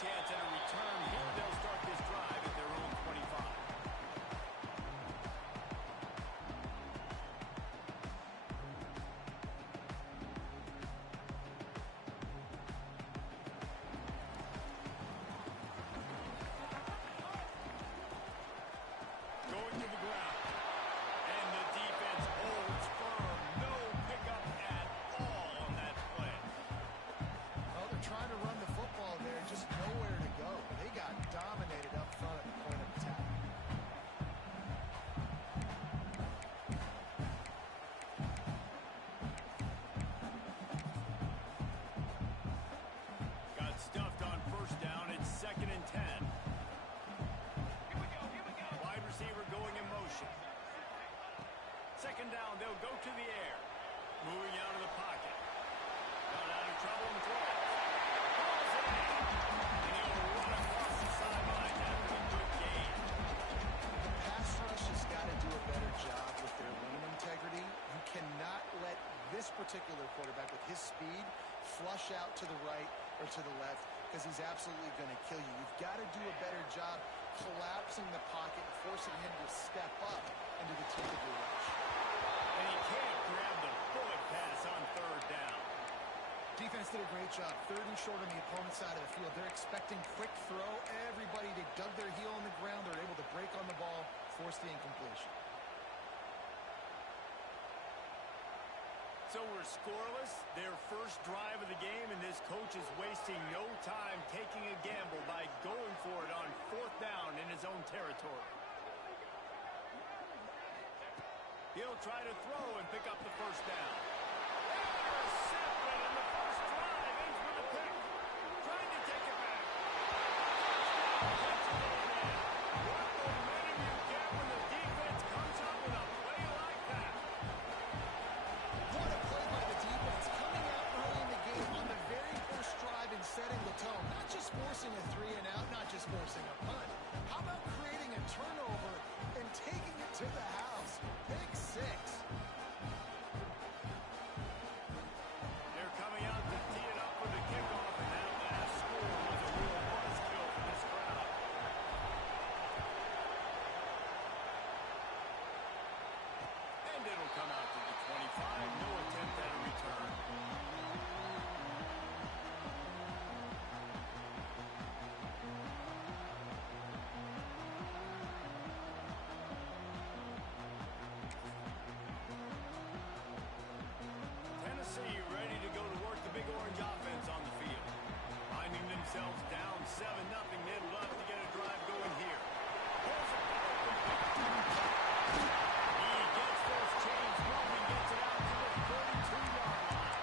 chance at a return here. They'll start this drive at their own 25. Going to the ground. And the defense holds firm. No pickup at all on that play. Well, they're trying to run the football there, just nowhere to go. They got dominated up front at the point of attack. Got stuffed on first down. It's 2nd and 10. Wide receiver going in motion. 2nd down, they'll go to the air. Moving out of the pocket. Got out of trouble and throws. Calls it in. And he'll run across the sideline after a good gain. The pass rush has got to do a better job with their lane integrity. You cannot let this particular quarterback with his speed flush out to the right or to the left because he's absolutely going to kill you. You've got to do a better job collapsing the pocket and forcing him to step up into the teeth of your rush. And he can't grab the bullet pass on 3rd down. Defense did a great job. 3rd and short on the opponent's side of the field. They're expecting quick throw. Everybody, they dug their heel on the ground. They're able to break on the ball, force the incompletion. So we're scoreless, their first drive of the game, and this coach is wasting no time taking a gamble by going for it on 4th down in his own territory. He'll try to throw and pick up the 1st down. Intercepted, and the first drive ends with a pick. Trying to take it back. What momentum you get when the defense comes up with a play like that. What a play by the defense, coming out early in the game on the very first drive and setting the tone. Not just forcing a 3 and out, not just forcing a punt. How about creating a turnover and taking it to the house? Pick 6. They're coming out to tee it up for the kickoff, and that last score was a real buzzkill for this crowd. And it'll come out to the 25. No attempt at a return. Tennessee ready to go to work the Big Orange offense on the field. Finding themselves down 7-0, they'd love to get a drive going here. He gets those chains moving, gets it out to the 42-yard line.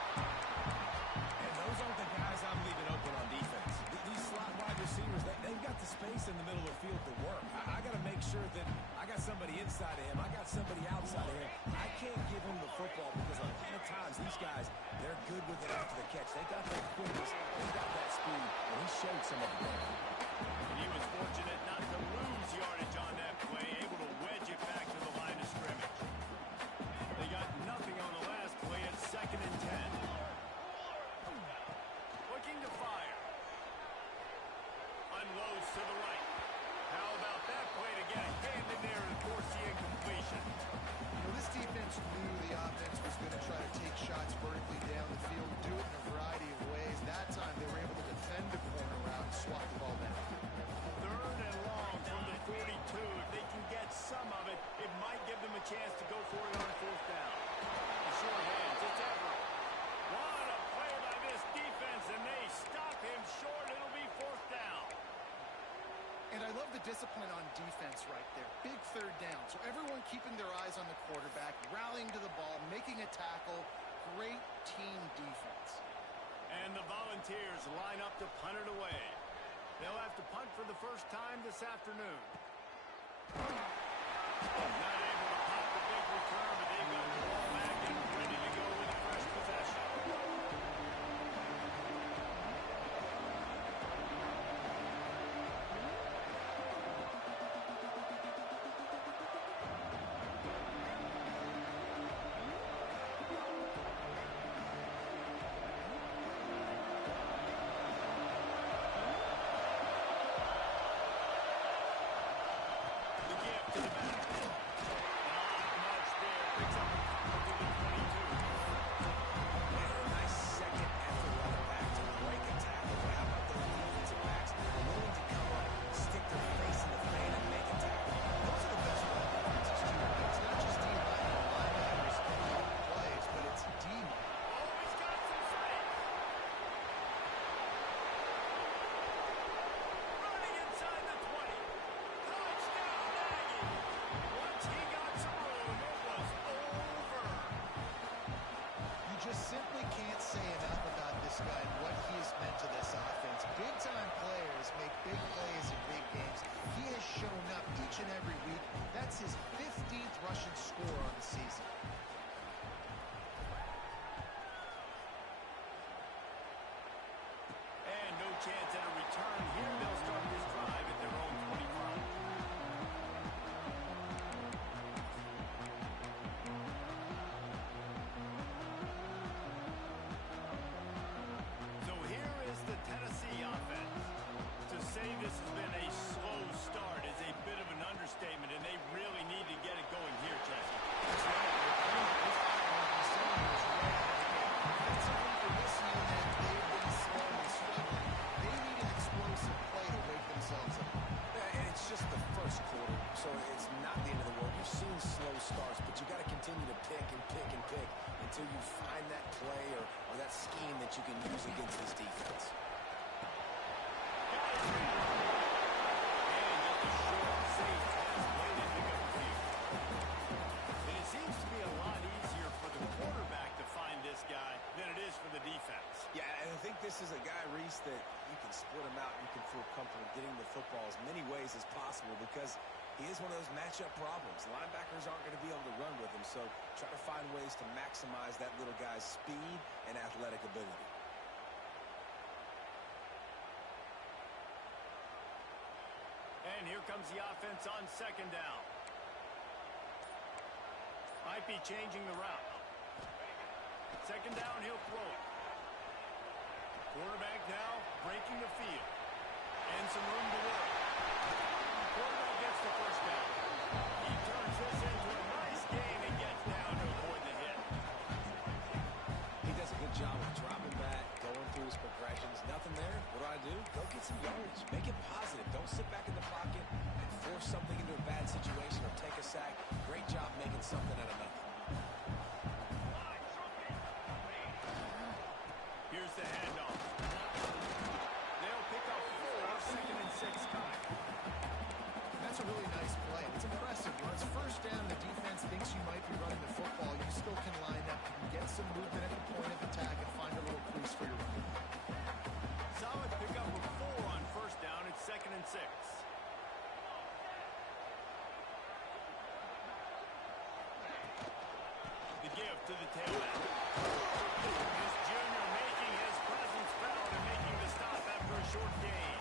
And those aren't the guys I'm leaving open on defense. These slot wide receivers, they've got the space in the middle of the field to work. I got to make sure that I got somebody inside of him. I got somebody outside of him. I can't give him the football because a lot of times these guys, they're good with it after the catch. They got that quickness, they got that speed, and he showed some of it. And he was fortunate not to lose yardage on that play, able to wedge it back to the line of scrimmage. They got nothing on the last play at 2nd and 10. Looking to fire. Unloads to the right. How about that play to get a hand in there and force the incompletion? Well, this defense knew the offense was going to try to take shots vertically down the field, do it in a variety of ways. That time they were able to defend the corner route and swat the ball down. 3rd and long from the 42. If they can get some of it, it might give them a chance to go for it on 4th down. The short hands, it's Everett. What a play by this defense, and they stop him short. It'll be 4th down. And I love the discipline on defense right there. Big 3rd down. So everyone keeping their eyes on the quarterback, rallying to the ball, making a tackle. Great team defense. And the Volunteers line up to punt it away. They'll have to punt for the first time this afternoon. Not able to pop the big return, but they've got the ball back and ready to go with a fresh possession. So it's not the end of the world. You've seen slow starts, but you got to continue to pick and pick and pick until you find that play or that scheme that you can use against this defense. I think this is a guy, Reese, that you can split him out. You can feel comfortable getting the football as many ways as possible because he is one of those matchup problems. Linebackers aren't going to be able to run with him, so try to find ways to maximize that little guy's speed and athletic ability. And here comes the offense on second down. Might be changing the route. Second down, he'll throw it. Quarterback now breaking the field. And some room to work. Quarterback gets the first down. He turns this into a nice gain and gets down to avoid the hit. He does a good job of dropping back, going through his progressions. Nothing there. What do? Go get some yardage. Make it positive. Don't sit back in the pocket and force something into a bad situation or take a sack. Great job making something out of nothing. Here's the handoff. They'll pick up 4, 2nd and 6 coming. That's a really nice play. It's impressive. When it's first down, the defense thinks you might be running the football. You still can line up. You can get some movement at the point of attack and find a little crease for your run. Solid pickup of 4 on first down. It's 2nd and 6. The give to the tailback. This junior making his presence felt and making the stop after a short gain.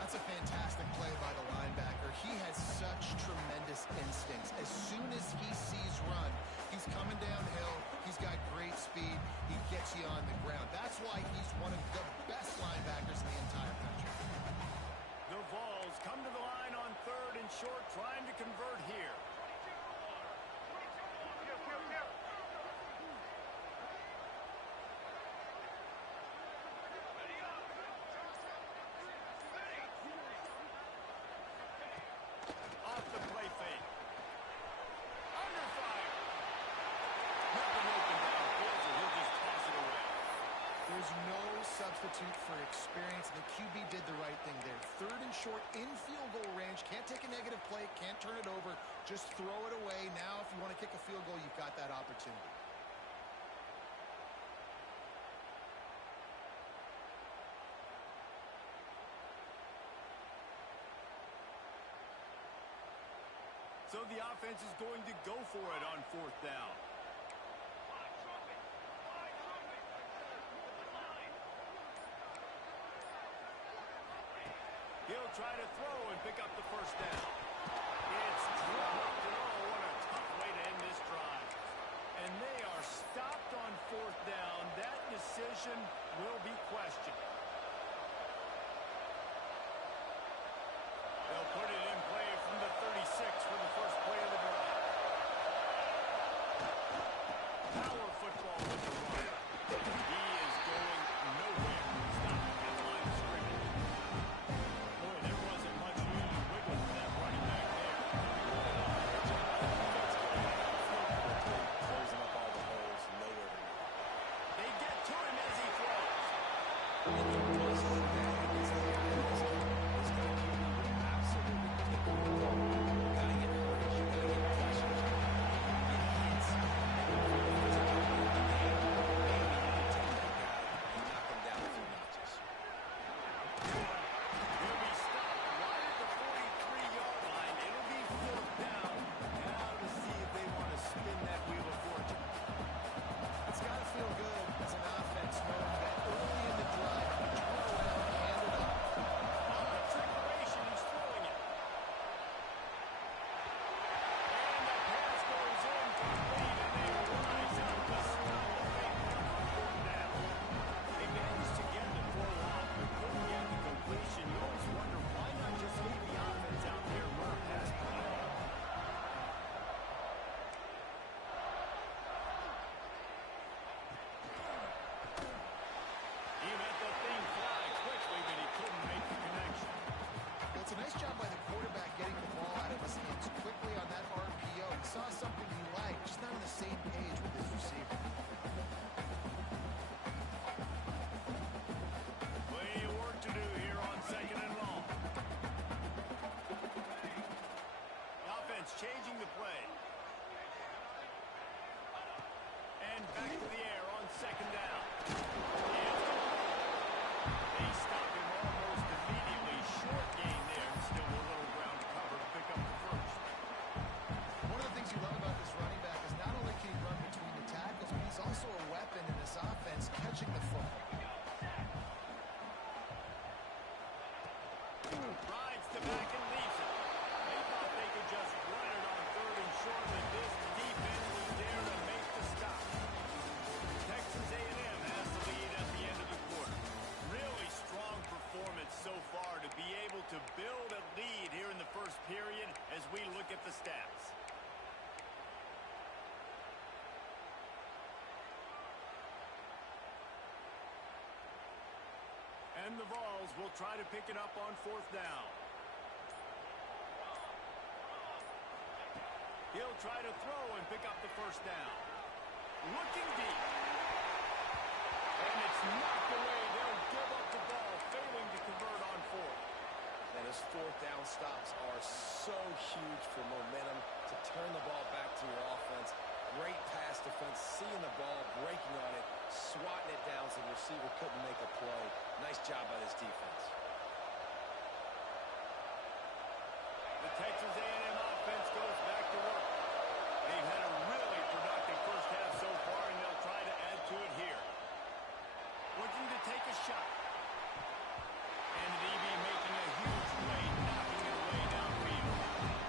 That's a fantastic play by the linebacker. He has such tremendous instincts. As soon as he sees run, he's coming downhill. He's got great speed. He gets you on the ground. That's why he's one of the best linebackers in the entire country. The Vols come to the line on 3rd and short, trying to convert here. Off the play fake. Under fire. Nothing open downfield, so he'll just toss it away. There's no substitute for experience. The QB did the right thing there. 3rd and short in field goal range. Can't take a negative play. Can't turn it over. Just throw it away. Now, if you want to kick a field goal, you've got that opportunity. So the offense is going to go for it on 4th down. He'll try to throw and pick up the first down. It's dropped, and oh, what a tough way to end this drive. And they are stopped on 4th down. That decision will be questioned. They'll put it in play from the 36 for the first play of the drive. Power football with the run. He is going nowhere. Stop at the line of scrimmage. Boy, there wasn't much room to wiggle for that running back there. Closing up all the holes, nowhere to go. They get to him as he throws. Rides to back and leaves it. They thought they could just run it on 3rd and short, but this defense was there to make the stop. Texas A&M has the lead at the end of the quarter. Really strong performance so far to be able to build a lead here in the first period as we look at the stats. And the Vols will try to pick it up on 4th down. He'll try to throw and pick up the first down. Looking deep. And it's knocked away. They'll give up the ball, failing to convert on 4th. And his 4th down stops are so huge for momentum to turn the ball back to your offense. Great pass defense, seeing the ball, breaking on it, swatting it down so the receiver couldn't make a play. Nice job by this defense. The Texas A&M offense goes back to work. They've had a really productive first half so far, and they'll try to add to it here. Looking to take a shot. And the DB making a huge play, knocking it away downfield.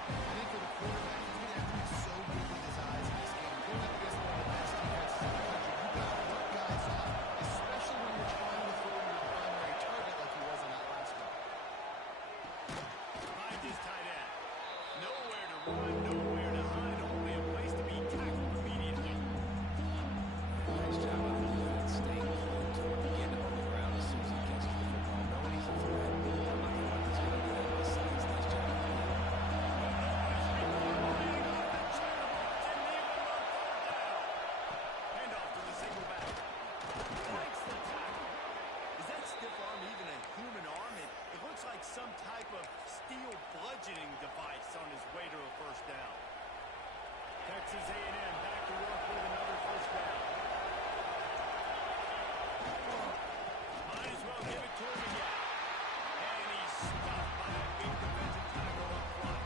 I think for the quarterback, he's going to have to be so good with his eyes in this game. Going up against one of the best defenses in the country, you've got to work guys off, especially when you're trying to throw your primary target like he was in that last one. Finds his tight end. Nowhere to run, nowhere to hide, only a place to be tackled immediately. Nice job on the defense, staying clean to him, getting him on the ground as soon as he catches the football, knowing he's a threat. I'm not going to let this guy get out of my sights. Nice job. Handoff to the single back. Breaks the tackle. Is that stiff arm even a human arm? It looks like some type of steel bludgeoning device on his way to a first down. Texas A&M back to work with another first down. Might as well give it to him again. And he's stopped by that big defensive tackle up front.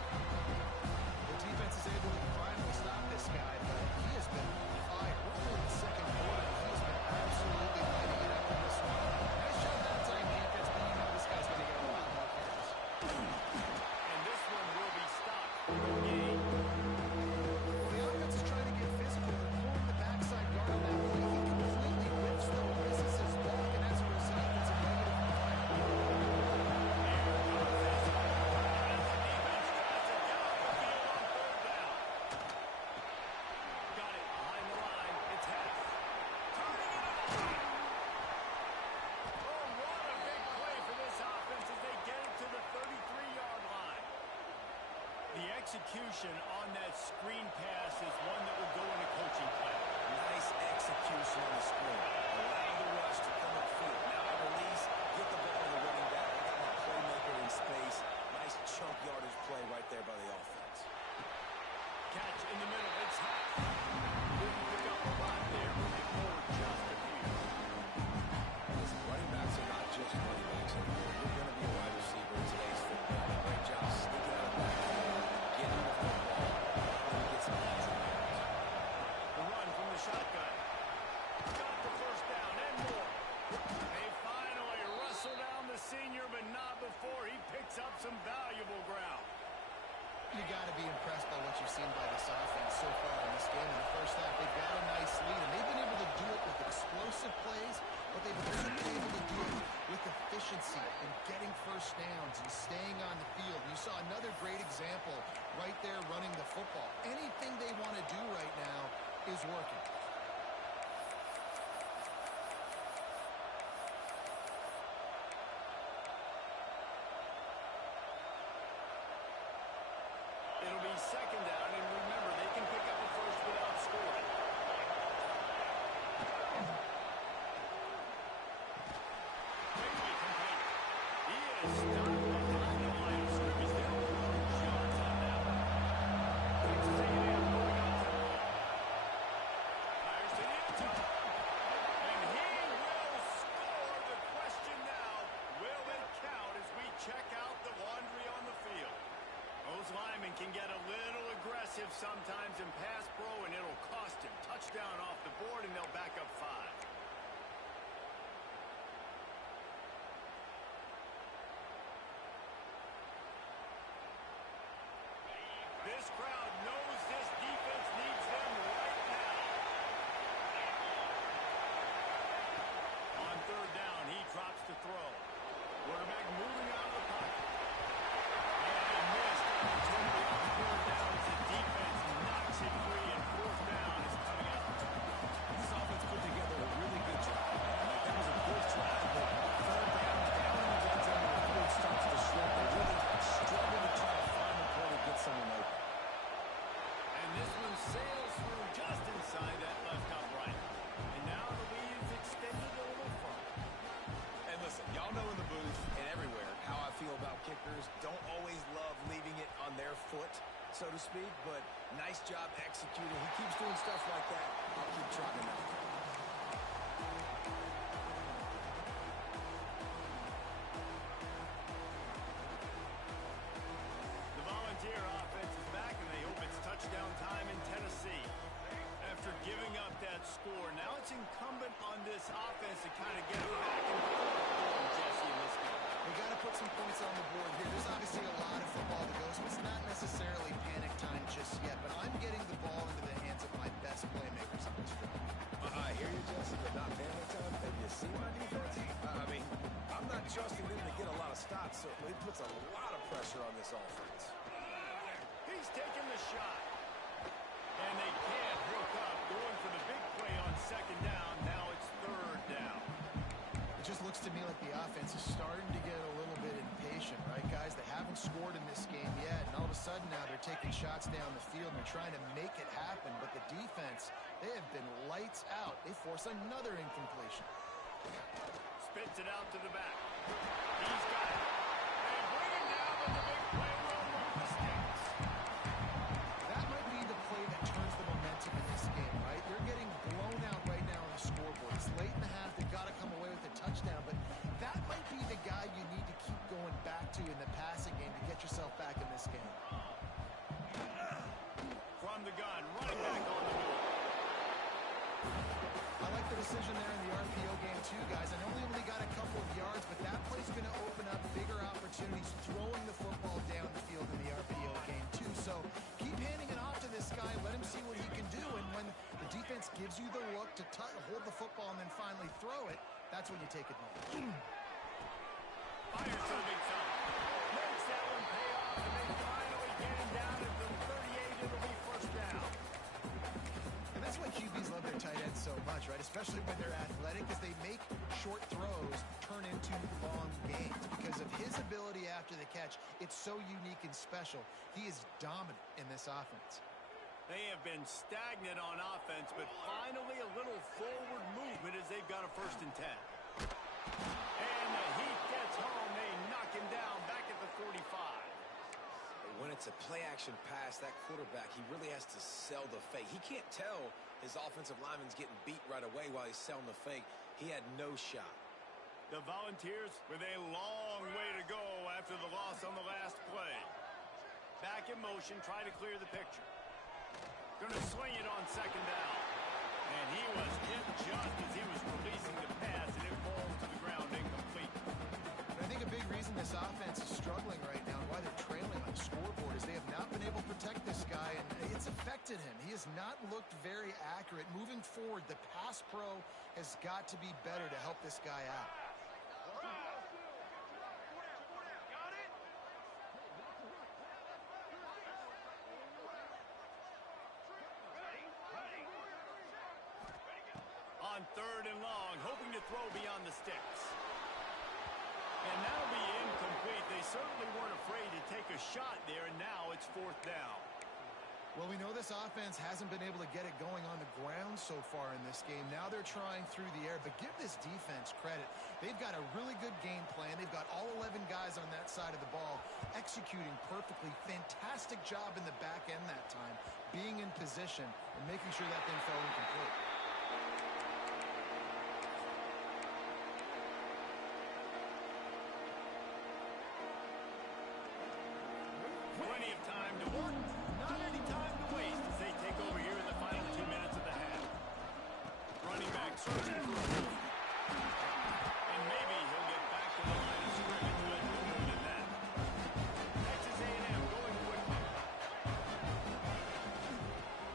The defense is able to finally stop this guy, but he has been on fire. Early in the second quarter, he's been absolutely lighting it up in this one. Nice job that time, defense, but you know this guy's going to get a lot more carries. And this one will be stopped for no gain. Well, the offense is trying to get physical. They're pulling the backside guard on that play. He completely whips the misses his block, and as a result, it's a negative play. Got it behind the line. It's Hess. Turning it over. Oh, what a big play for this offense as they get it to the 33-yard line. The execution on that screen pass is one that will go in a coaching plan. Nice execution on the screen. Allow the rush to come upfield. Now I release, get the ball to the running back. I got my playmaker in space. Nice chunk yardage play right there by the offense. Catch in the middle. It's Hess. Didn't pick up a lot there, moving forward just a few. Listen, running backs are not just running backs anymore. You're going to be a wide receiver in today's football. Great job sneaking out of the backfield, getting the football, and get some easy yards. The run from the shotgun. Got the first down and more. They finally wrestle down the senior, but not before he picks up some valuable ground. You got to be impressed by what you've seen by this offense so far in this game. In the first half, they've got a nice lead, and they've been able to do it with explosive plays, but they've also been able to do it with efficiency and getting first downs and staying on the field. You saw another great example right there running the football. Anything they want to do right now is working. It'll be second down, and remember, they can pick up a first without scoring. Quickly complete. He is stopped behind the line of scrimmage there. Shots on that one. Texas A&M going out to the line. Fires to the end zone. And he will score. The question now, will it count as we check out the laundry on the field? Those linemen can get a little aggressive sometimes in pass pro, and it'll cost him. Touchdown off the board, and they'll back up 5. so to speak, but nice job executing. He keeps doing stuff like that. I'll keep trotting him out. The Volunteer offense is back, and they hope it's touchdown time in Tennessee. After giving up that score, now it's incumbent on this offense to kind of get it back and forth, Jesse, in this game. We got to put some points on the board here. There's obviously a lot of football to go, so it's not necessarily panic time just yet, but I'm getting the ball into the hands of my best playmakers on this field. I hear you, Jesse, but not panic time. Have you seen my defense? I mean, I'm not trusting them to get a lot of stops, so it puts a lot of pressure on this offense. He's taking the shot. And they can't hook up. Going for the big play on second down. Now it's third down. It just looks to me like the offense is starting to get a little bit impatient, right, guys? They haven't scored in this game yet, and all of a sudden now they're taking shots down the field and they're trying to make it happen, but the defense, they have been lights out. They force another incompletion. Spits it out to the back. He's got it. They bring him down with the big play. Will move the sticks. That might be the play that turns the momentum in this game, right? They're getting blown out right now on the scoreboard. It's late in the half. They've got to come away with a touchdown, but that might be the guy you need to keep going back to in the passing game to get yourself back in this game. From the gun, running back on the move. I like the decision there in the RPO game too, guys. I know we only got a couple of yards, but that play's going to open up bigger opportunities throwing the football down the field in the RPO game too. So keep handing it off to this guy. Let him see what he can do. And when the defense gives you the look to hold the football and then finally throw it, that's when you take advantage. Fires to the big time. Makes that one pay off, and they finally get him down at the 38. It'll be first down. And that's why QBs love their tight ends so much, right? Especially when they're athletic, because they make short throws turn into long gains. Because of his ability after the catch, it's so unique and special. He is dominant in this offense. They have been stagnant on offense, but finally a little forward movement as they've got a 1st and 10. And the Heat gets home. They knock him down back at the 45. When it's a play-action pass, that quarterback, he really has to sell the fake. He can't tell his offensive lineman's getting beat right away while he's selling the fake. He had no shot. The Volunteers with a long way to go after the loss on the last play. Back in motion, try to clear the picture. Going to swing it on second down. And he was hit just as he was releasing the pass, and it falls to the ground incomplete. And I think a big reason this offense is struggling right now and why they're trailing on the scoreboard is they have not been able to protect this guy, and it's affected him. He has not looked very accurate. Moving forward, the pass pro has got to be better to help this guy out. On 3rd and long, hoping to throw beyond the sticks. And that'll be incomplete. They certainly weren't afraid to take a shot there, and now it's 4th down. Well, we know this offense hasn't been able to get it going on the ground so far in this game. Now they're trying through the air, but give this defense credit. They've got a really good game plan. They've got all 11 guys on that side of the ball executing perfectly. Fantastic job in the back end that time, being in position and making sure that thing fell incomplete. Plenty of time to work. Not any time to waste as they take over here in the final 2 minutes of the half. Running back searching for a move. And maybe he'll get back to the line of scrimmage with more than that. Texas A&M going quickly.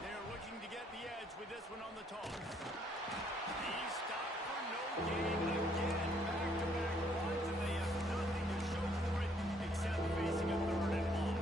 They're looking to get the edge with this one on the toss. He stopped for no gain again. Back-to-back runs, and they have nothing to show for it except facing a 3rd and long.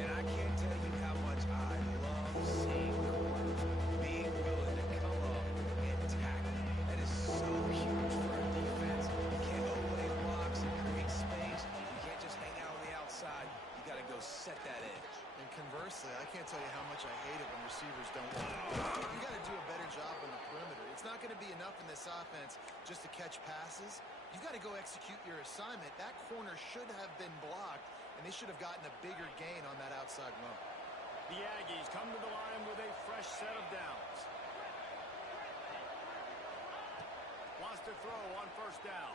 And I can't tell you how much I love seeing corners being willing to come up and tackle. That is so huge for a defense. You can't overlay blocks and create space. You can't just hang out on the outside. You got to go set that edge. And conversely, I can't tell you how much I hate it when receivers don't want to. You got to do a better job on the perimeter. It's not going to be enough in this offense just to catch passes. You've got to go execute your assignment. That corner should have been blocked, and they should have gotten a bigger gain on that outside run. The Aggies come to the line with a fresh set of downs. Wants to throw on first down.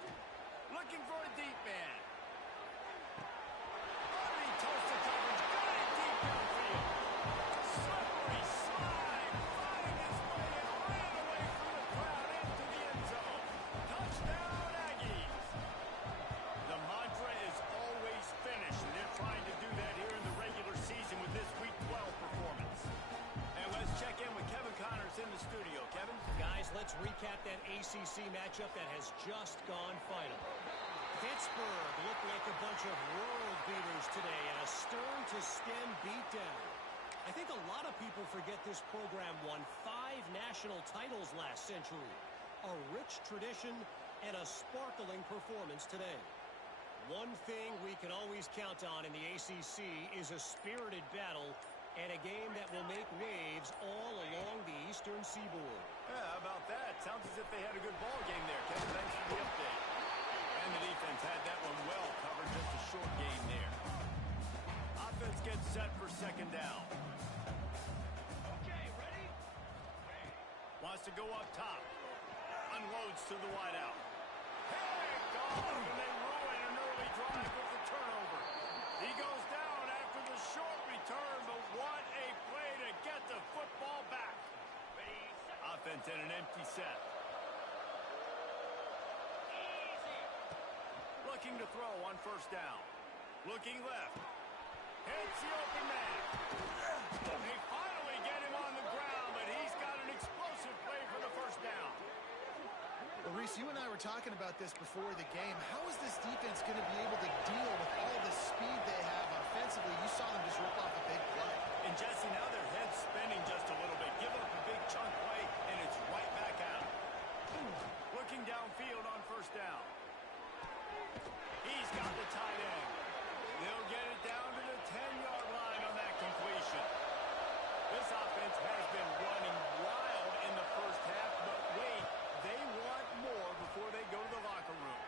Looking for a deep man. Early toast to coverage. Got it deep downfield. Slippery slide. Finding his way and ran away from the crowd into the end zone. Touchdown, Aggies. The mantra is always finish, and they're trying to do that here in the regular season with this Week 12 performance. And let's check in with Kevin Connors in the studio. Kevin? Guys, let's recap that ACC matchup that has just gone final. Pittsburgh looked like a bunch of world beaters today and a stern-to-stem beatdown. I think a lot of people forget this program won 5 national titles last century. A rich tradition and a sparkling performance today. One thing we can always count on in the ACC is a spirited battle and a game that will make waves all along the eastern seaboard. Yeah, how about that? Sounds as if they had a good ball game there, Kevin. Thanks for the update. And the defense had that one well covered, just a short game there. Offense gets set for second down. Okay, ready? Wants to go up top. Unloads to the wideout. Picked off, and they ruin an early drive with the turnover. He goes down after the short return, but what a play to get the football back. Offense in an empty set. Looking to throw on first down. Looking left. Hits the open man. They finally get him on the ground, but he's got an explosive play for the first down. Well, Reese, you and I were talking about this before the game. How is this defense going to be able to deal with all the speed they have offensively? You saw them just rip off a big play. And Jesse, now their head's spinning just a little bit. Give up a big chunk play, and it's right back out. Looking downfield on first down. He's got the tight end. They'll get it down to the 10-yard line on that completion. This offense has been running wild in the first half, but wait, they want more before they go to the locker room.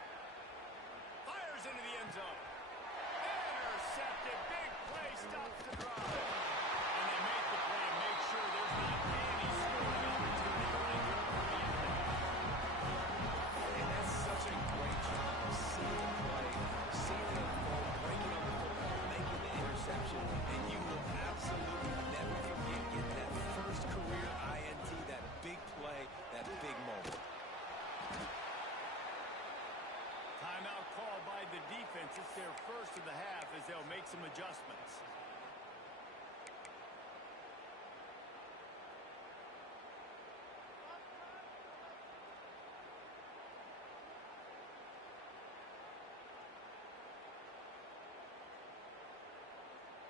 Fires into the end zone. Intercepted. Big play stops the drive. And they make the play and make sure there's not any scoring opportunity right here for the end. And that's such a great job of seeing the play, seeing it unfold, breaking on the football, making the interception, and you will absolutely never forget getting that first career INT, that big play, that big moment. Timeout called by the defense. It's their first of the half as they'll make some adjustments.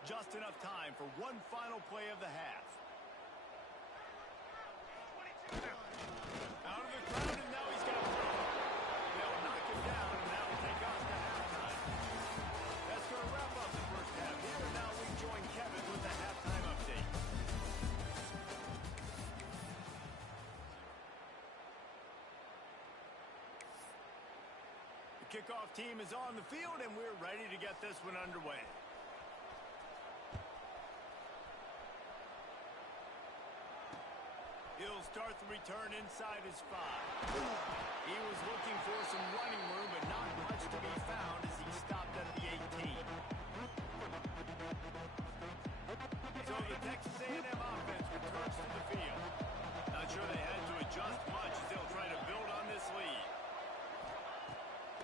Just enough time for one final play of the half. Out of the crowd, and now he's got through. They'll knock him down, and that will take us to halftime. That's going to wrap up the first half. Here and now we join Kevin with the halftime update. The kickoff team is on the field, and we're ready to get this one underway. He'll start the return inside his 5. He was looking for some running room, but not much to be found as he stopped at the 18. So the Texas A&M offense returns to the field. Not sure they had to adjust much as they'll try to build on this lead.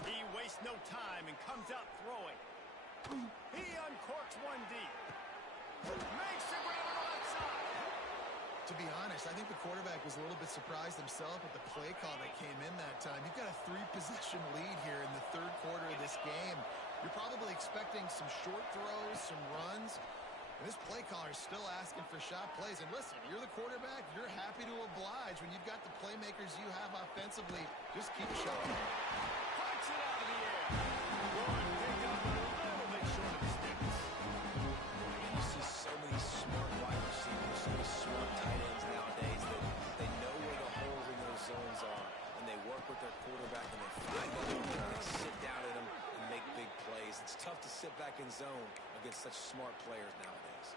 He wastes no time and comes out throwing. He uncorks one deep. Makes the grab on the left side. To be honest, I think the quarterback was a little bit surprised himself with the play call that came in that time. You've got a 3-possession lead here in the third quarter of this game. You're probably expecting some short throws, some runs. And this play caller is still asking for shot plays. And listen, you're the quarterback. You're happy to oblige when you've got the playmakers you have offensively. Just keep shoving. Punch it out of the air. One pick up a little bit short of the sticks. You see so many smart wide receivers, so many smart tight ends nowadays that they know where the holes in those zones are, and they work with their quarterback, and they find them, and they sit down at them and make big plays. It's tough to sit back in zone against such smart players nowadays.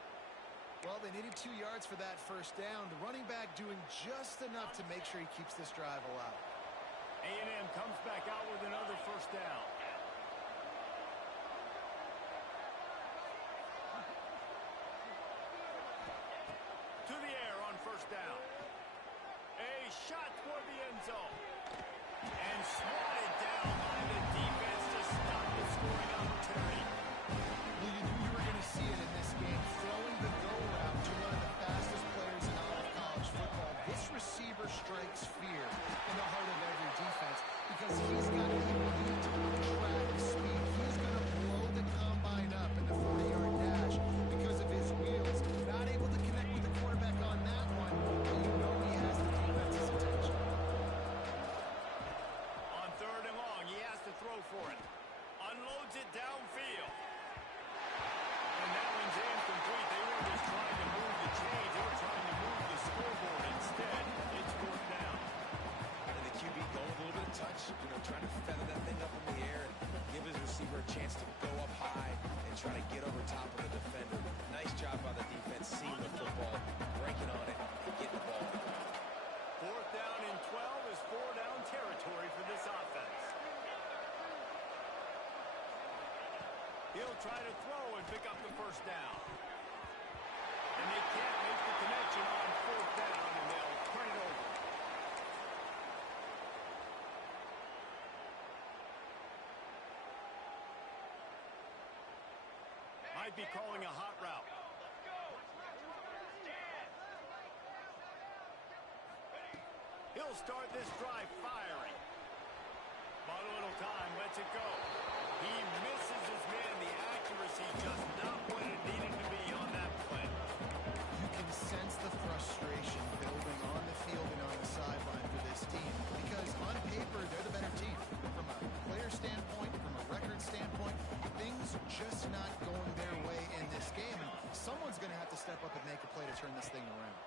Well, they needed 2 yards for that first down. The running back doing just enough to make sure he keeps this drive alive. A&M comes back out with another first down. To the air on first down. A shot toward the end zone. And swatted down by the defense to stop the scoring opportunity. Well, you knew you were going to see it in this game. Throwing the go route to one of the fastest players in all of college football. This receiver strikes fear in the heart of every defense because he's got the elite track speed. He's going to blow the combine up in the 40-yard dash because of his wheels. Not able to connect with the quarterback on that one, but you know he has the defense's attention. On third and long, he has to throw for it. Unloads it downfield. And that one's incomplete. They were just trying to move the chains. They were trying to move the scoreboard. Instead, it's fourth down. And the QB going with a little bit of touch, trying to feather that thing up in the air and give his receiver a chance to go up high and try to get over top of the defender. Nice job by the defense, seeing the football, breaking on it, and getting the ball. Fourth down and 12 is four-down territory for this offense. He'll try to throw and pick up the first down. And they can't make the connection on fourth down, and they'll turn it over. Might be calling a hot route. He'll start this drive firing. Bought a little time, lets it go. He misses his man. The accuracy just not what it needed to be on that play. You can sense the frustration building on the field and on the sideline for this team because on paper, they're the better team. From a player standpoint, from a record standpoint, things just not going their way in this game. And someone's going to have to step up and make a play to turn this thing around.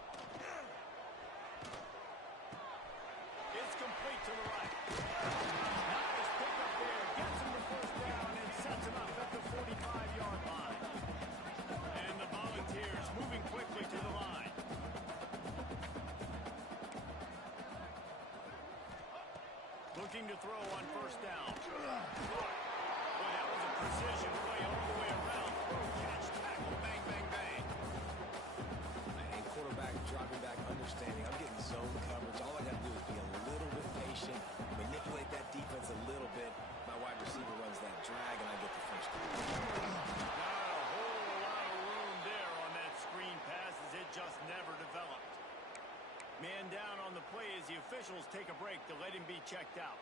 It's complete to the right. Nice pick up there. Gets him the first down and sets him up at the 45-yard line. And the Volunteers moving quickly to the line. Looking to throw on first down. Boy, that was a precision play all the way around. Catch, tackle, bang, bang, bang. And quarterback dropping back, understanding. I'm getting zone coverage. All I got to do is be a little bit patient, manipulate that defense a little bit. My wide receiver runs that drag, and I get the first down. Not a whole lot of room there on that screen pass as it just never developed. Man down on the play as the officials take a break to let him be checked out.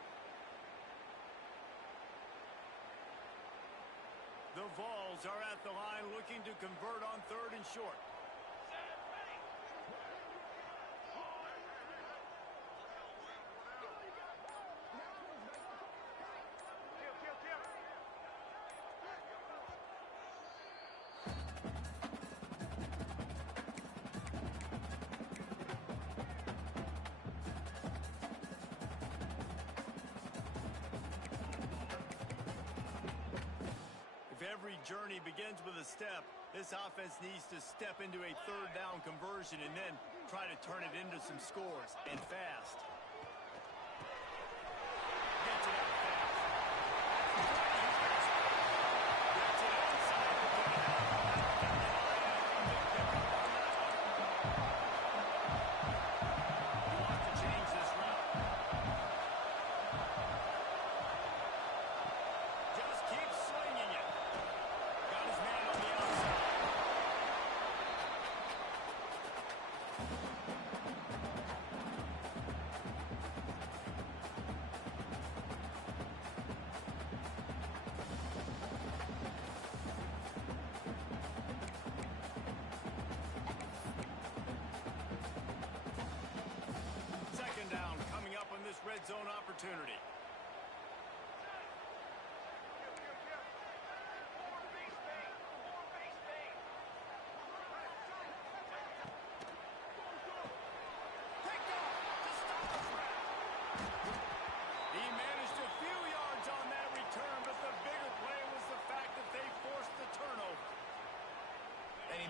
The Vols are at the line looking to convert on third and short. Every journey begins with a step. This offense needs to step into a third down conversion and then try to turn it into some scores, and fast. Gets it out fast. Gets it inside the He wants to change this route. Just keep swinging it. Got his man on the outside.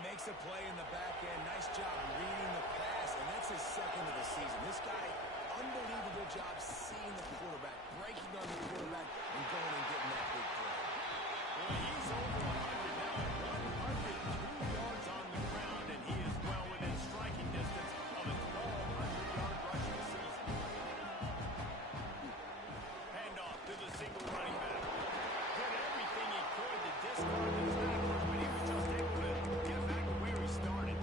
makes a play in the back end. Nice job reading the pass, and that's his second of the season. This guy, unbelievable job seeing the quarterback, breaking on the quarterback, and going and getting that big play. Well, he's over 100 now, 102 yards on the ground, and he is well within striking distance of a 1,200-yard rushing season. Handoff to the single running back. Did everything he could to discard the tackler, but he was just able to get back to where he started.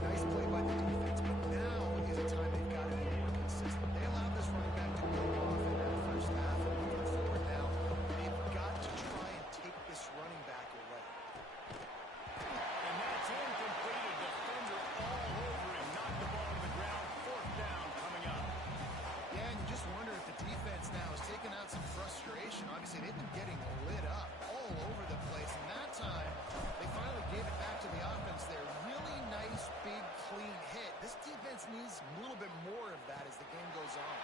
Nice play by the defense, but now is a time they've got to be more consistent. They allowed this running back to go off in that first half, and moving forward now, they've got to try and take this running back away. And that's incomplete. A defender all over him. Knocked the ball on the ground. Fourth down coming up. Yeah, and you just wonder if the defense now is taking out some frustration. Obviously, they've been getting lit up all over the place, and that time, they finally gave it back to the offense there. Really nice, big, clean hit. This defense needs a little bit more of that as the game goes on.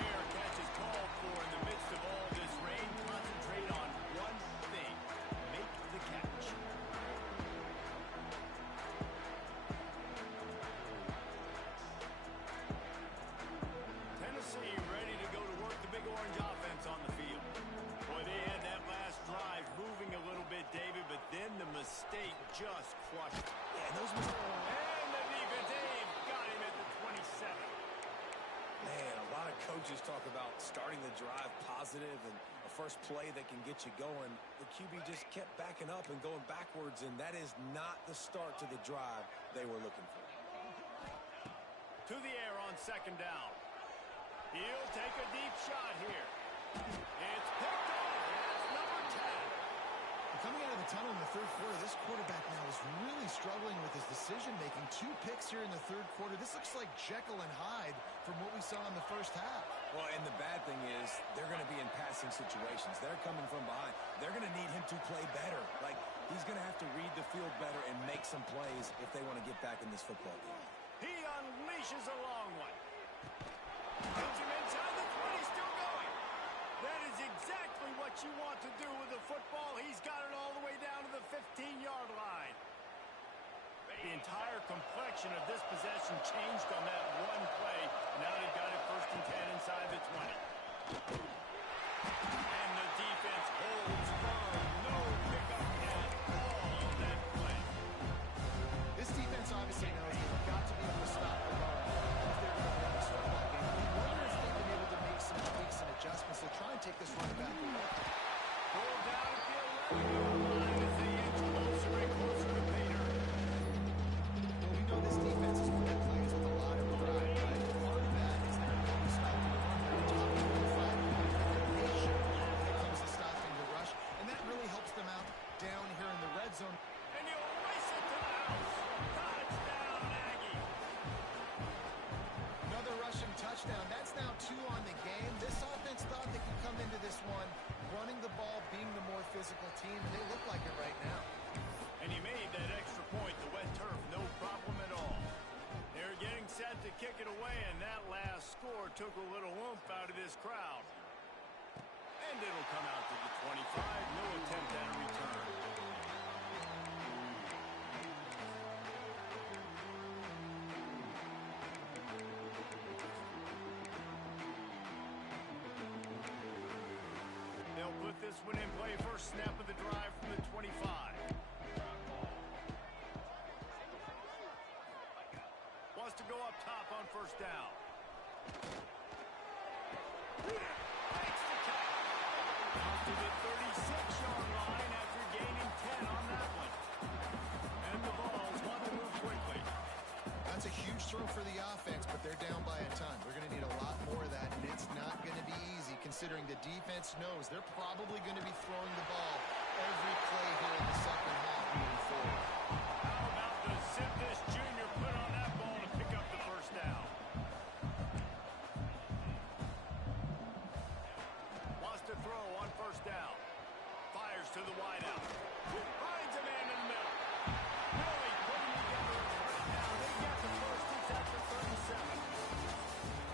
Fair catch is called for in the midst of all this rain. Concentrate on one thing. Make the catch. Tennessee ready to go to work the Big Orange offense on the field. Boy, they had that last drive moving a little bit, David, but then the mistake just crushed it. Yeah, those mistakes. And the defense, Dave, got him at the 27. Man, a lot of coaches talk about starting the drive positive and a first play that can get you going. The QB just kept backing up and going backwards, and that is not the start to the drive they were looking for. To the air on second down. He'll take a deep shot here. It's picked off. That's number 10. Coming out of the tunnel in the third quarter, this quarterback now is really struggling with his decision-making. 2 picks here in the third quarter. This looks like Jekyll and Hyde from what we saw in the first half. Well, and the bad thing is they're going to be in passing situations. They're coming from behind. They're going to need him to play better. Like, he's going to have to read the field better and make some plays if they want to get back in this football game. He unleashes a long one. Gets him inside the 20, still going. That is exactly what you want to do with the football. He's got it all the way down to the 15-yard line. The entire complexion of this possession changed on that one play. Now they've got it first and 10 inside the 20. And the defense holds firm. No pickup at all on that play. This defense obviously knows they've got to be able to stop the run if they're going to win this football game. We wonder if they've been able to make some tweaks and adjustments to try and take this run back away. Pull down at the 11-yard line as they inch closer and closer to Pater. Well, we know this defense is one that plays with a lot of pride, right? Part of that is their ability to stop the run. They're top 25 nation when it comes to stopping the rush, and that really helps them out down here in the red zone. And he'll race it to the house. Touchdown, Aggie. Another rushing touchdown. That's now 2 on the game. This offense thought they could come into this one running the ball, being the more physical team, and they look like it right now. And he made that extra point, the wet turf, no problem at all. They're getting set to kick it away, and that last score took a little oomph out of this crowd. And it'll come out to the 25. No attempt at a return. They'll put this one in play. First snap of the drive from the 25. Wants to go up top on first down. Takes the catch. Out to the 36-yard line after gaining 10 on that one. And the Vols want to move quickly. That's a huge throw for the offense, but they're down by a ton. They're going to need a lot more of that, and it's not going to be easy considering the defense knows they're probably going to be throwing the ball every play here in the second half moving forward. How about the zip this junior put on that ball to pick up the first down? Wants to throw on first down. Fires to the wideout. Finds a man in the middle. Really putting together a first down. They get the first. It's at the 37.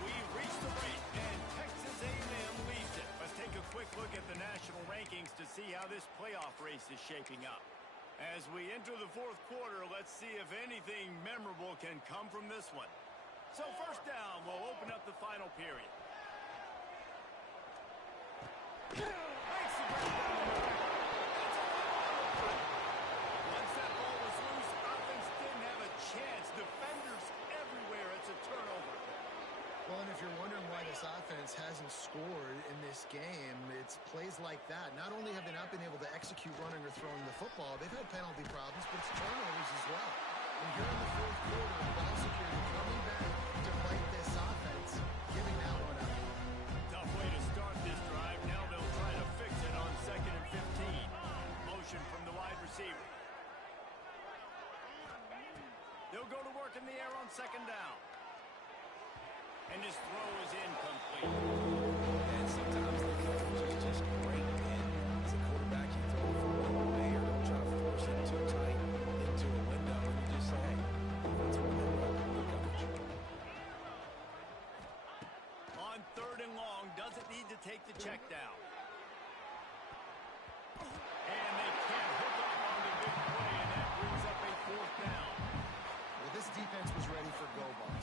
We've reached the break, and Texas A&M leads it. Let's take a quick look at the national rankings to see how this playoff race is shaping up. As we enter the fourth quarter, let's see if anything memorable can come from this one. So first down will open up the final period. Makes the grab down the middle. Once that ball was loose, offense didn't have a chance. Defenders everywhere. It's a turnover. Well, and if you're wondering why this offense hasn't scored in this game, it's plays like that. Not only have they not been able to execute running or throwing the football, they've had penalty problems, but it's turnovers as well. And here in the fourth quarter, ball security coming back to fight this offense, giving that one up. Tough way to start this drive. Now they'll try to fix it on 2nd and 15. Motion from the wide receiver. They'll go to work in the air on 2nd down. And his throw is incomplete. And sometimes the coverage is just great. And as a quarterback, you throw it from one way or don't try to force it too tight into a window. And you just say, hey, that's what they're doing. Good coverage. On 3rd and long, doesn't need to take the check down. And they can't hook up on the big play, and that brings up a 4th down. Well, this defense was ready for go balls.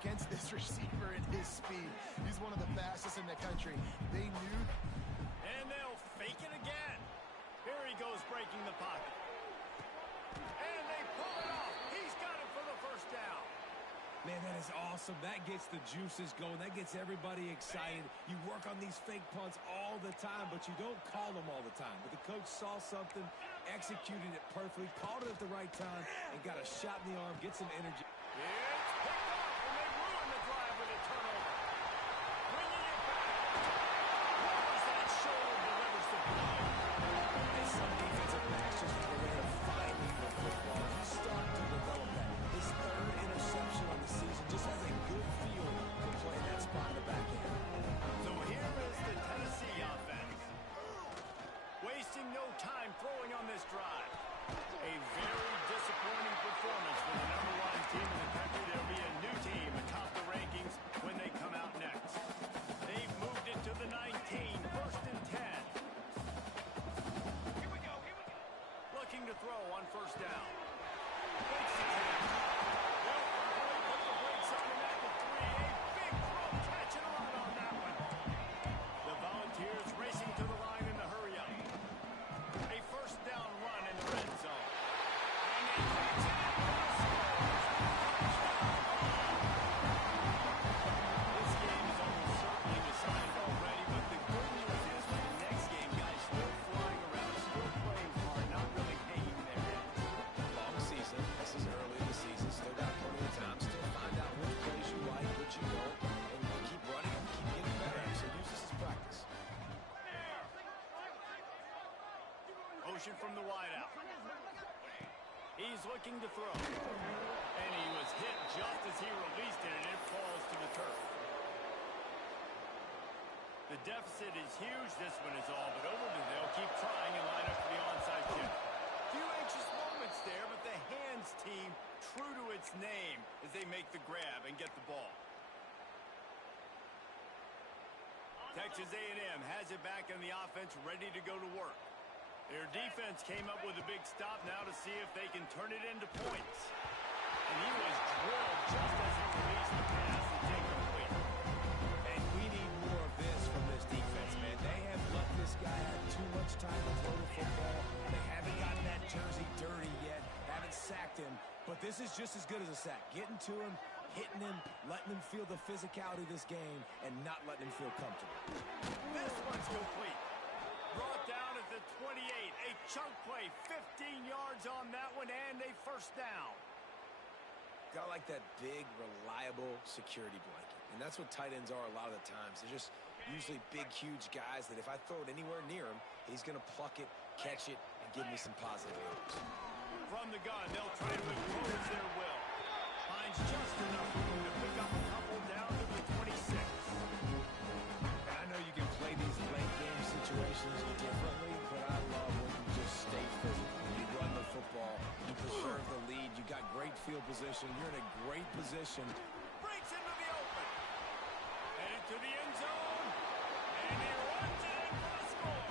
Against this receiver at his speed, he's one of the fastest in the country. They knew. And they'll fake it again. Here he goes breaking the pocket. And they pull it off. He's got it for the 1st down. Man, that is awesome. That gets the juices going. That gets everybody excited. You work on these fake punts all the time, but you don't call them all the time. But the coach saw something, executed it perfectly, called it at the right time, and got a shot in the arm, get some energy. It's picked off, and they ruin the drive with a turnover. Bringing it back. Lowers that shoulder, delivers the blow. And some defensive backs just need a way to find me the football. He's starting to develop that. His 3rd interception on the season just has a good feel for playing that spot in the back end. So here is the Tennessee offense. Wasting no time throwing on this drive. A very disappointing performance for the #1 team in the country. There'll be a new team atop the rankings when they come out next. They've moved it to the 19, 1st and 10. Here we go. Looking to throw on 1st down. Makes the catch. They'll probably put the brakes on him at the 3. A big throw, catching a lot on that one. The Volunteers racing to the line in the hurry up. A 1st down run in the red zone. And they catch it and this game is almost certainly decided already, but the good news is for the next game, guys still flying around, still playing hard, not really hanging there yet. Long season. This is early in the season. Still got plenty of time. Still find out which plays you like, which you don't, and keep running and keep getting better. So use this as practice. Motion from the wideout. He's looking to throw. And he was hit just as he released it, and it falls to the turf. The deficit is huge. This one is all but over, but they'll keep trying and line up for the onside kick. Few anxious moments there, but the hands team true to its name as they make the grab and get the ball. Texas A&M has it back in the offense, ready to go to work. Their defense came up with a big stop now to see if they can turn it into points. And he was drilled just as he released the pass. It's incomplete. And we need more of this from this defense, man. They have let this guy have too much time to throw the football. They haven't gotten that jersey dirty yet, haven't sacked him. But this is just as good as a sack. Getting to him, hitting him, letting him feel the physicality of this game, and not letting him feel comfortable. This one's complete. Brought down at the 28. A chunk play, 15 yards on that one, and a 1st down. Got like that big, reliable security blanket. And that's what tight ends are a lot of the times. They're just usually big, huge guys that if I throw it anywhere near him, he's going to pluck it, catch it, and give me some positive yards. From the gun, they'll try to impose their will. Finds just enough room to pick up a couple down to the 26. And I know you can play these late game situations differently, but I love when you just stay physical. You run the football, you preserve the lead, you got great field position, you're in a great position. Breaks into the open. Headed to the end zone. And he runs it in for the score.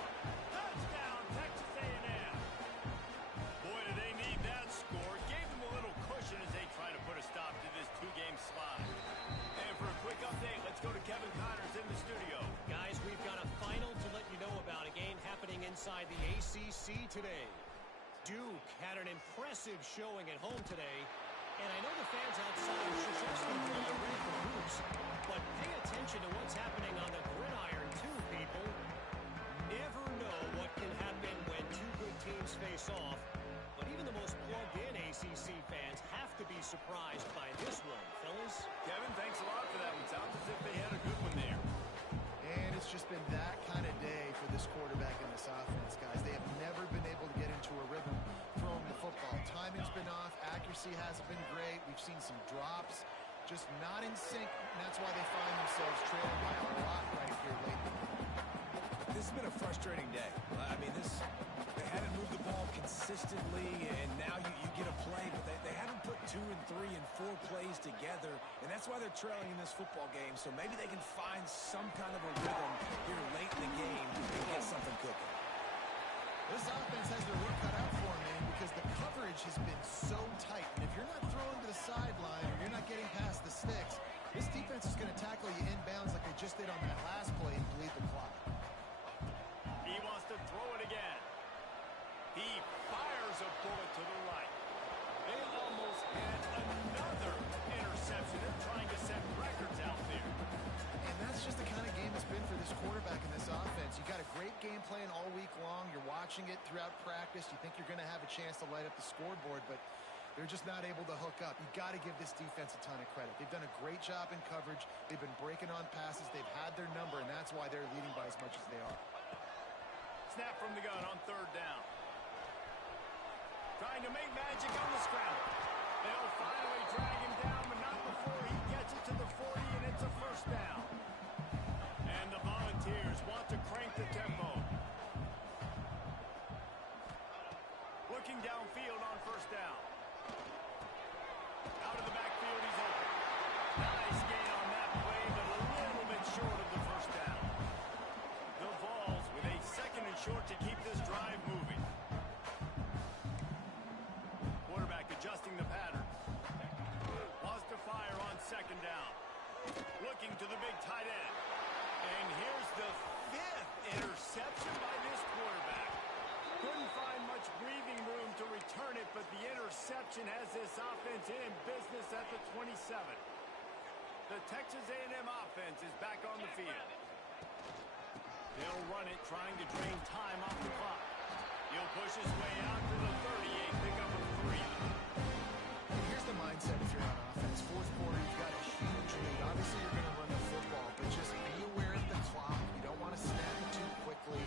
Touchdown, Texas A&M. Boy, ACC today. Duke had an impressive showing at home today, and I know the fans outside should just be ready for hoops, but pay attention to what's happening on the gridiron too, people. Never know what can happen when two good teams face off, but even the most plugged-in ACC fans have to be surprised by this one, fellas. Kevin, thanks a lot for that one. Sounds as if they had a good one there. And it's just been that kind of day for this quarterback and this offense, guys. They have never been able to get into a rhythm throwing the football. Timing's been off. Accuracy hasn't been great. We've seen some drops. Just not in sync, and that's why they find themselves trailing by a lot right here lately. This has been a frustrating day. I mean, they haven't moved the ball consistently, and now you get a play, but they haven't put 2 and 3 and 4 plays together, and that's why they're trailing in this football game. So maybe they can find some kind of a rhythm here late in the game and get something cooking. This offense has their work cut out for them, man, because the coverage has been so tight. And if you're not throwing to the sideline or you're not getting past the sticks, this defense is going to tackle you inbounds like they just did on that last play and bleed the clock. He wants to throw it again. He fires a bullet to the right. They almost had another interception. They're trying to set records out there. And that's just the kind of game it's been for this quarterback and this offense. You got a great game plan all week long. You're watching it throughout practice. You think you're going to have a chance to light up the scoreboard, but they're just not able to hook up. You got to give this defense a ton of credit. They've done a great job in coverage. They've been breaking on passes. They've had their number, and that's why they're leading by as much as they are. Snap from the gun on 3rd down. Trying to make magic on the scramble. They'll finally drag him down, but not before he gets it to the 40, and it's a 1st down. And the Volunteers want to crank the tempo. Looking downfield on 1st down. Out of the backfield, he's open. Nice gain on that play, but a little bit short of the 1st down. The Vols with a 2nd and short to keep this drive moving. Quarterback adjusting the pattern. Wants to fire on 2nd down. Looking to the big tight end. And here's the 5th interception by this quarterback. Couldn't find much breathing room to return it, but the interception has this offense in business at the 27. The Texas A&M offense is back on the field. They'll run it, trying to drain time off the clock. He'll push his way out to the 38, pick up a 3. Here's the mindset if you're on offense. 4th quarter, you've got a huge lead. Obviously, you're going to run the football, but just be aware of the clock. You don't want to snap it too quickly.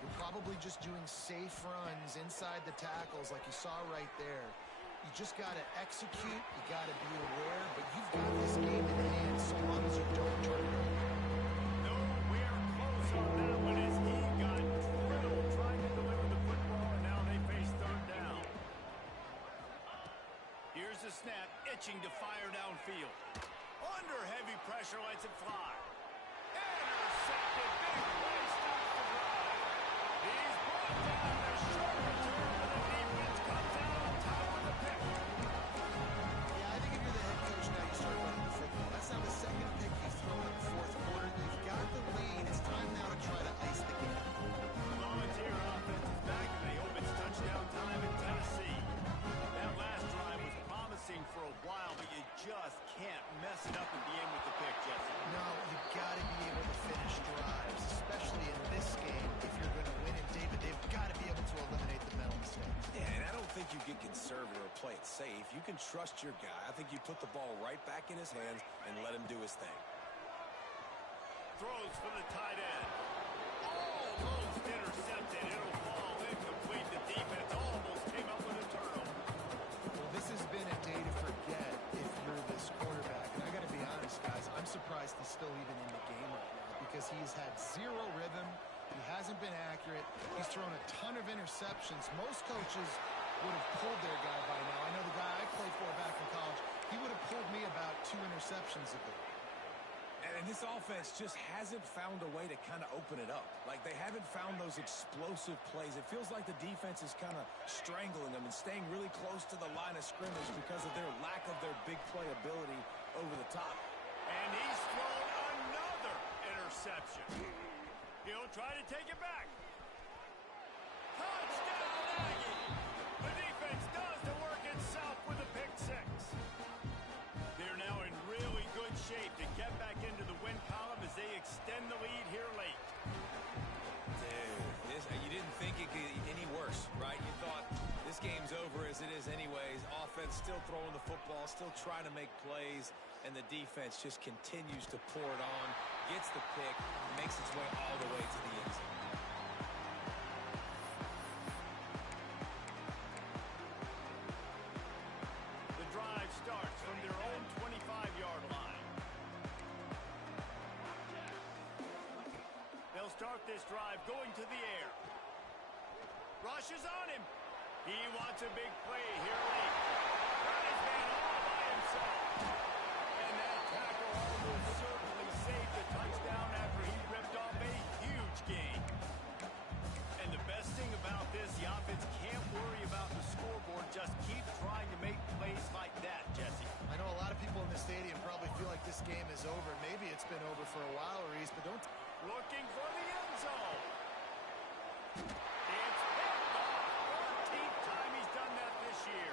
You're probably just doing safe runs inside the tackles like you saw right there. You just got to execute. You got to be aware, but you've got this game in hand so long as you don't turn it over. Nowhere close on that one as he got drilled trying to deliver the football, and now they face 3rd down. Here's the snap, itching to fire downfield. Under heavy pressure, lets it fly. Intercepted, big play, stops the drive. He's brought down, a short return, and the defense comes out on top of the pick. Yeah, I think if you're the head coach now, you start running the football. That's now the 2nd pick you've thrown in the 4th quarter. You've got the lead. It's time now to try to ice the game. The Volunteer offense is back, and they hope it's touchdown time in Tennessee. That last drive was promising for a while, but you just can't mess it up at the end with the pick, Jesse. No, you've got to be able to finish drives, especially in this game. If you're going to win in David, they've got to be able to eliminate the mental mistakes. Yeah, and I don't think you get conservative or play it safe. You can trust your guy. I think you put the ball right back in his hands and let him do his thing. Throws for the tight end. Almost intercepted. It'll fall incomplete. The defense almost came up with a turnover. Well, this has been a day to forget if you're this quarterback. And I got to be honest, guys, I'm surprised he's still even in the game right now because he's had zero rhythm. He hasn't been accurate. He's thrown a ton of interceptions. Most coaches would have pulled their guy by now. I know the guy I played for back in college, he would have pulled me about 2 interceptions ago. And this offense just hasn't found a way to kind of open it up. Like, they haven't found those explosive plays. It feels like the defense is kind of strangling them and staying really close to the line of scrimmage because of their lack of their big play ability over the top. And he's thrown another interception. He'll try to take it back. Touchdown! make it any worse, right? You thought this game's over as it is anyways. Offense still throwing the football, still trying to make plays, and the defense just continues to pour it on, gets the pick, makes its way all the way to the end zone. The drive starts from their own 25-yard line. They'll start this drive going to the air. Rush is on him. He wants a big play here late. Got his man all by himself. And that tackle almost certainly saved the touchdown after he ripped off a huge gain. And the best thing about this, the offense can't worry about the scoreboard. Just keep trying to make plays like that, Jesse. I know a lot of people in the stadium probably feel like this game is over. Maybe it's been over for a while, Reese, but don't... Looking for the end zone. It's picked off. 14th time he's done that this year.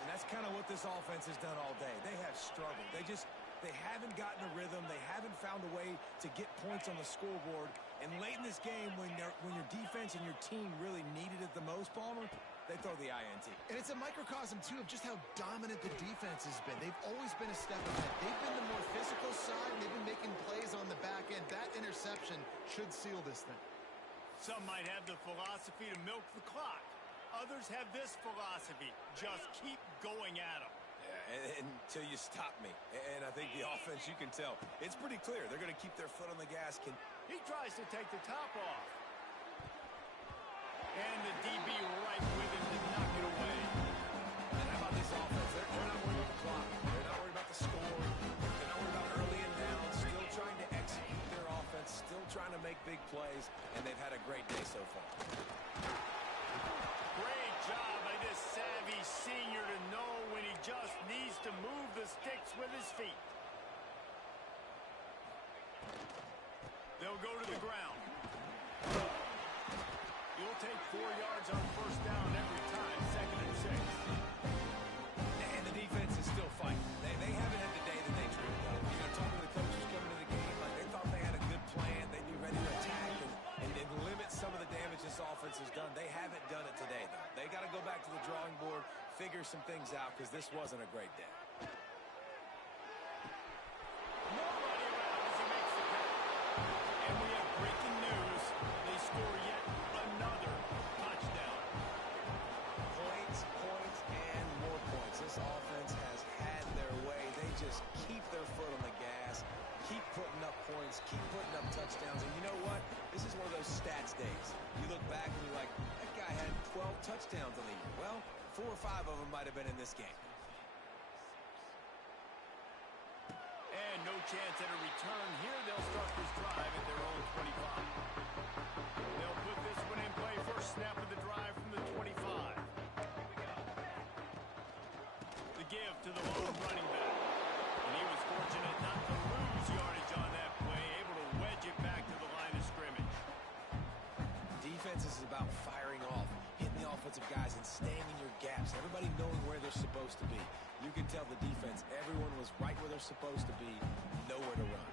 And that's kind of what this offense has done all day. They have struggled. They haven't gotten a rhythm. They haven't found a way to get points on the scoreboard. And late in this game, when your defense and your team really needed it the most, Palmer, they throw the INT. And it's a microcosm, too, of just how dominant the defense has been. They've always been a step ahead. They've been the more physical side, and they've been making plays on the back end. That interception should seal this thing. Some might have the philosophy to milk the clock. Others have this philosophy. Just keep going at them. Yeah, until you stop me. And I think the offense, you can tell, it's pretty clear. They're going to keep their foot on the gas. He tries to take the top off. And the DB right with him to knock it away. And how about this offense? They're not worried about the clock. They're not worried about the score. They're not worried about early and down. Still trying to execute their offense. Still trying to make big plays. And they've had a great day so far. Great job by this savvy senior to know when he just needs to move the sticks with his feet. They'll go to the ground. You'll take 4 yards on first down every time, 2nd and 6. And the defense is still fighting. They haven't had the day that they dreamed of. You know, talking to the coaches coming to the game, like they thought they had a good plan. They'd be ready to attack and limit some of the damage this offense has done. They haven't done it today, though. They got to go back to the drawing board, figure some things out, because this wasn't a great day. Nobody around as he makes the catch. And we have breaking news. They score yet another touchdown. Points, and more points. This offense has had their way. They just keep their foot on the gas, keep putting up points, keep putting up touchdowns. And you know what? This is one of those stats days. You look back and you're like, that guy had 12 touchdowns on the year. Well, 4 or 5 of them might have been in this game. And no chance at a return here. They'll start this drive at their own 25. They'll put this one in play. First snap of the drive from the 25. The give to the lone running back. And he was fortunate not to lose yardage on that play, able to wedge it back to the line of scrimmage. Defense is about firing off, hitting the offensive guys and staying in your gaps. Everybody knowing where they're supposed to be. You can tell the defense, everyone was right where they're supposed to be, nowhere to run.